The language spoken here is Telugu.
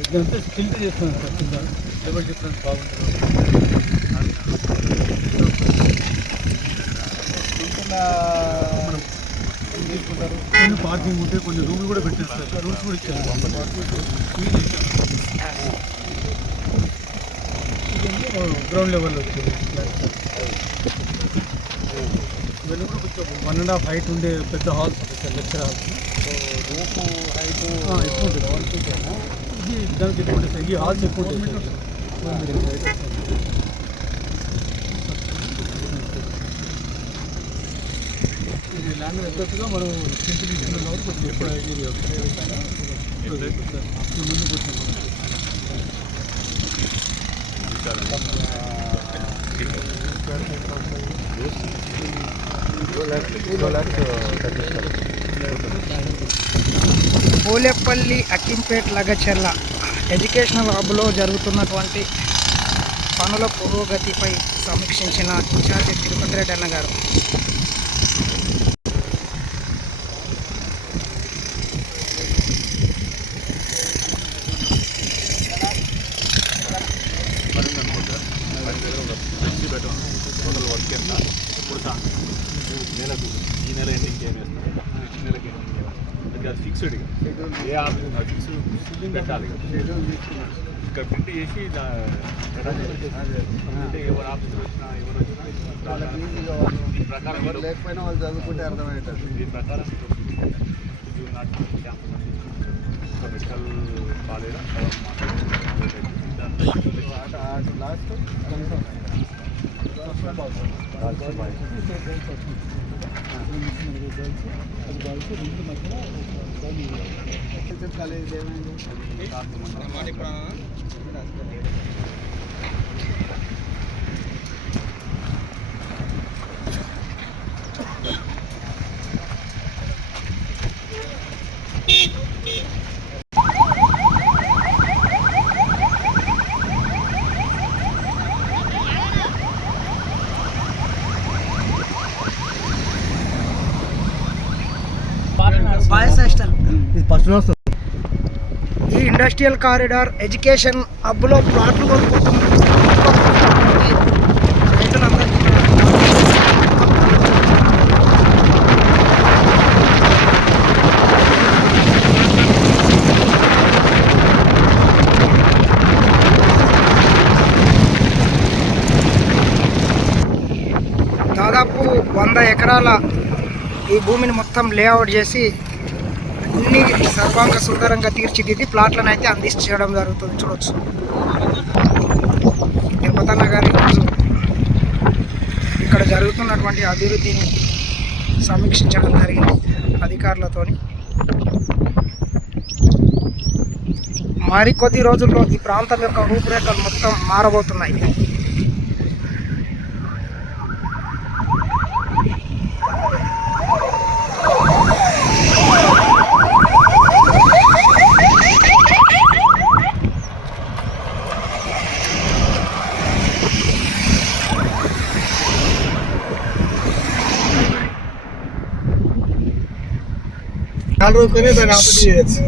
ఇదంతా ఫిల్టర్ చేస్తున్నాను సార్ కింద డబుల్ డిఫరెన్స్ బాగుంటుంది. తీసుకుంటారు కొన్ని పార్కింగ్ ఉంటే కొన్ని రూమ్లు కూడా పెట్టేస్తారు సార్. రూమ్స్ కూడా ఇచ్చారు. గ్రౌండ్ లెవెల్లో వచ్చేది ఇవన్నీ కూడా కొంచెం 1.5 హైట్ ఉండే పెద్ద హాల్స్ ఉంటాయి sir, lecture halls. Roof height ఎక్కువ ఉంటుంది. ఇది దానికి ఎక్కువ ఉంటుంది సార్. ఈ హాల్స్ ఎక్కువ ఉంటుంది. ఇది ల్యాండ్ ఎక్కగా మనం సింపుల్ తీసుకున్న కాబట్టి కొంచెం ఎక్కువ ఏరియా ముందు కొంచెం పోలేపల్లి అక్కింపేట్ లగచెర్ల ఎడ్యుకేషనల్ హబ్లో జరుగుతున్నటువంటి పనుల పురోగతిపై సమీక్షించిన ఇన్ఛార్జి తిరుపతి రెడ్డి అన్న గారు. నెలకు ఈ నెల ఎండింగ్ ఏమేస్తాం, నెలకి ఎండింగ్ అది అది ఫిక్స్డ్. ఏ ఆఫీస్ ఫిక్స్ పెట్టాలి కదా. ఇక్కడ ప్రింట్ చేసి ఎవరు ఆఫీసర్ వచ్చినా ఎవరు వచ్చినా దీని ప్రకారం లేకపోయినా వాళ్ళు చదువుకుంటే అర్థమవుతుంది. దీని ప్రకారం మెడికల్ కాలేజ్ లాస్ట్ కాలేజ్ ఏమైంది? ఈ ఇండస్ట్రియల్ కారిడార్ ఎడ్యుకేషన్ హబ్లో ప్లాట్లు కొనుక్కుంటున్నారు. దాదాపు 100 ఎకరాల ఈ భూమిని మొత్తం లేఅవుట్ చేసి అన్ని సర్వాంగ సుందరంగా తీర్చిదిద్ది ప్లాట్లను అయితే అందించడం జరుగుతుంది. చూడవచ్చు తిరుపతి అన్న గారి ఇక్కడ జరుగుతున్నటువంటి అభివృద్ధిని సమీక్షించడం జరిగింది అధికారులతో. మరికొద్ది రోజుల్లో ఈ ప్రాంతం యొక్క రూపురేఖలు మొత్తం మారబోతున్నాయి. దాన్ని ఆపరేట్ చేయొచ్చు.